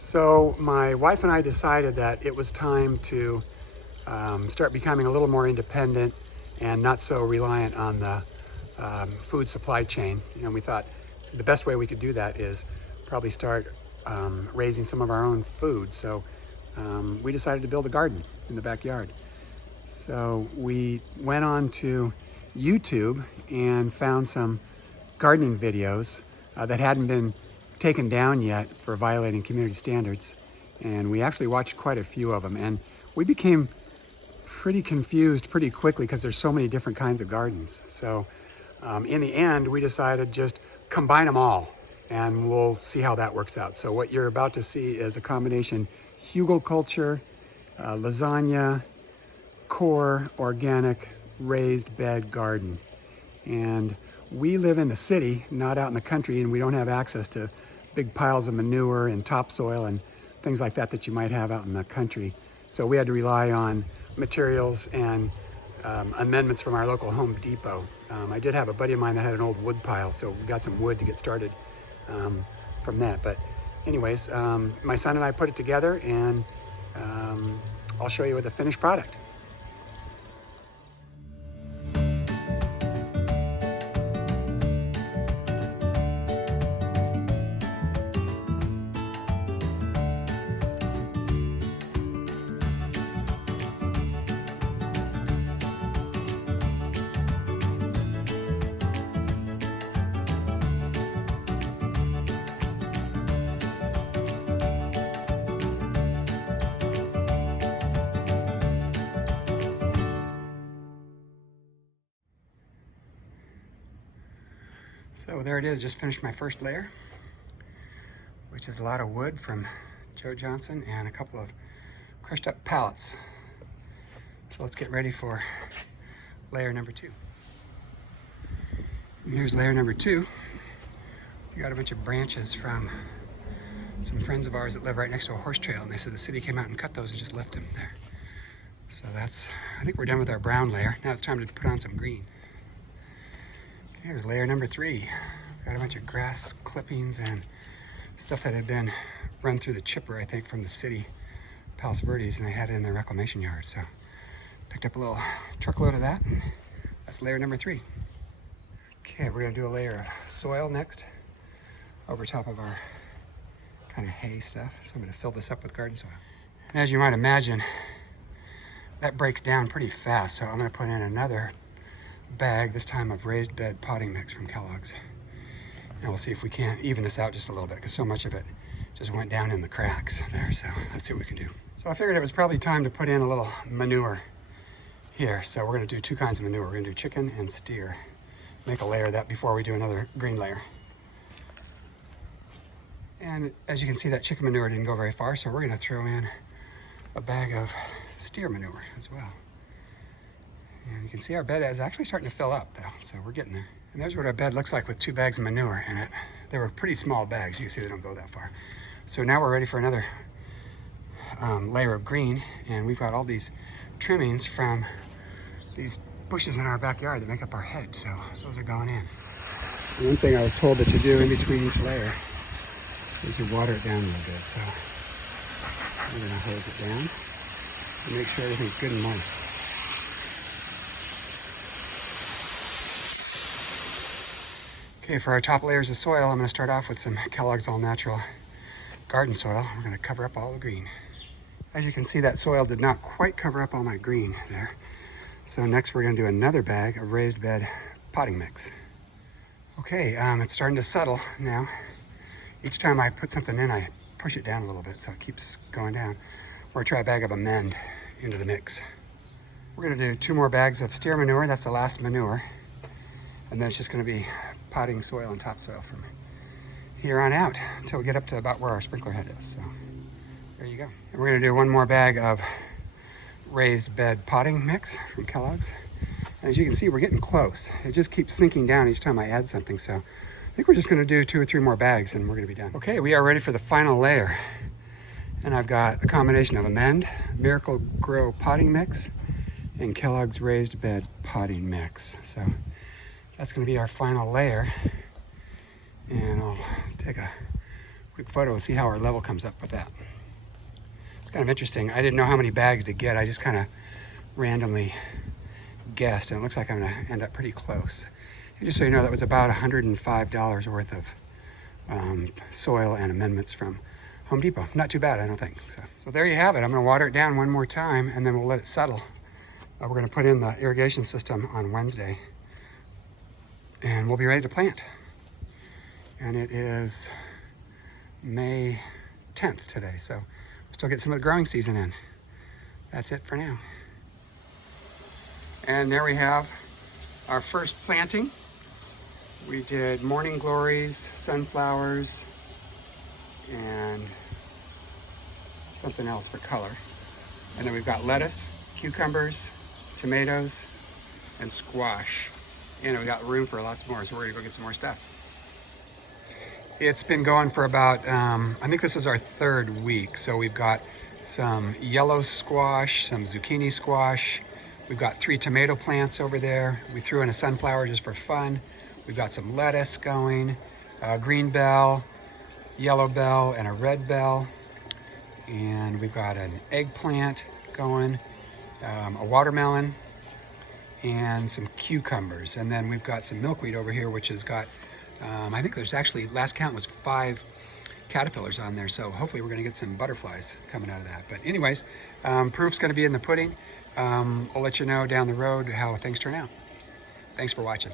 So my wife and I decided that it was time to start becoming a little more independent and not so reliant on the food supply chain. We thought the best way we could do that is probably start raising some of our own food. So we decided to build a garden in the backyard. So we went on to YouTube and found some gardening videos that hadn't been taken down yet for violating community standards. And we actually watched quite a few of them. And we became pretty confused pretty quickly because there's so many different kinds of gardens. So in the end, we decided just combine them all and we'll see how that works out. So what you're about to see is a combination Hugelkulture, Lasagna, core, organic, raised bed garden. And we live in the city, not out in the country, and we don't have access to big piles of manure and topsoil and things like that you might have out in the country. So we had to rely on materials and amendments from our local Home Depot. I did have a buddy of mine that had an old wood pile, so we got some wood to get started from that. But anyways, my son and I put it together, and I'll show you the finished product. So there it is, just finished my first layer, which is a lot of wood from Joe Johnson and a couple of crushed up pallets. So let's get ready for layer number 2. And here's layer number 2. We got a bunch of branches from some friends of ours that live right next to a horse trail, and they said the city came out and cut those and just left them there. So I think we're done with our brown layer. Now it's time to put on some green. Here's layer number 3. Got a bunch of grass clippings and stuff that had been run through the chipper, I think, from the city, Palos Verdes, and they had it in their reclamation yard. So picked up a little truckload of that, and that's layer number 3. Okay, we're gonna do a layer of soil next over top of our kind of hay stuff. So I'm gonna fill this up with garden soil. And as you might imagine, that breaks down pretty fast. So I'm gonna put in another bag, this time of raised bed potting mix from Kellogg's. And we'll see if we can't even this out just a little bit, because so much of it just went down in the cracks there. So let's see what we can do. So I figured it was probably time to put in a little manure here. So we're gonna do 2 kinds of manure. We're gonna do chicken and steer. Make a layer of that before we do another green layer. And as you can see, that chicken manure didn't go very far, so we're gonna throw in a bag of steer manure as well. And you can see our bed is actually starting to fill up though, so we're getting there. And there's what our bed looks like with 2 bags of manure in it. They were pretty small bags. You can see they don't go that far. So now we're ready for another layer of green, and we've got all these trimmings from these bushes in our backyard that make up our hedge, so those are going in. One thing I was told that you do in between each layer is you water it down a little bit. So I'm gonna hose it down and make sure everything's good and moist. Okay, for our top layers of soil, I'm going to start off with some Kellogg's All Natural garden soil. We're going to cover up all the green. As you can see, that soil did not quite cover up all my green there. So next we're going to do another bag of raised bed potting mix. Okay, it's starting to settle now. Each time I put something in, I push it down a little bit so it keeps going down. Or try a bag of amend into the mix. We're going to do 2 more bags of steer manure. That's the last manure. And then it's just going to be potting soil and topsoil from here on out until we get up to about where our sprinkler head is. So there you go. And we're going to do 1 more bag of raised bed potting mix from Kellogg's. And as you can see, we're getting close. It just keeps sinking down each time I add something. So I think we're just going to do 2 or 3 more bags and we're going to be done. Okay, we are ready for the final layer. And I've got a combination of Amend, Miracle Grow potting mix, and Kellogg's raised bed potting mix. So that's going to be our final layer. And I'll take a quick photo, we'll see how our level comes up with that. It's kind of interesting. I didn't know how many bags to get. I just kind of randomly guessed, and it looks like I'm gonna end up pretty close. And just so you know, that was about $105 worth of soil and amendments from Home Depot. Not too bad, I don't think. So there you have it. I'm gonna water it down one more time and then we'll let it settle. We're gonna put in the irrigation system on Wednesday and we'll be ready to plant. And it is May 10th today, so we'll still get some of the growing season in. That's it for now. And there we have our first planting. We did morning glories, sunflowers, and something else for color. And then we've got lettuce, cucumbers, tomatoes, and squash. And we got room for lots more, so we're gonna go get some more stuff. It's been going for about, I think this is our third week. So we've got some yellow squash, some zucchini squash. We've got 3 tomato plants over there. We threw in a sunflower just for fun. We've got some lettuce going, green bell, yellow bell, and a red bell. And we've got an eggplant going, a watermelon, and some cucumbers. And then we've got some milkweed over here, which has got, I think there's actually, last count was 5 caterpillars on there. So hopefully we're gonna get some butterflies coming out of that. But anyways, proof's gonna be in the pudding. I'll let you know down the road how things turn out. Thanks for watching.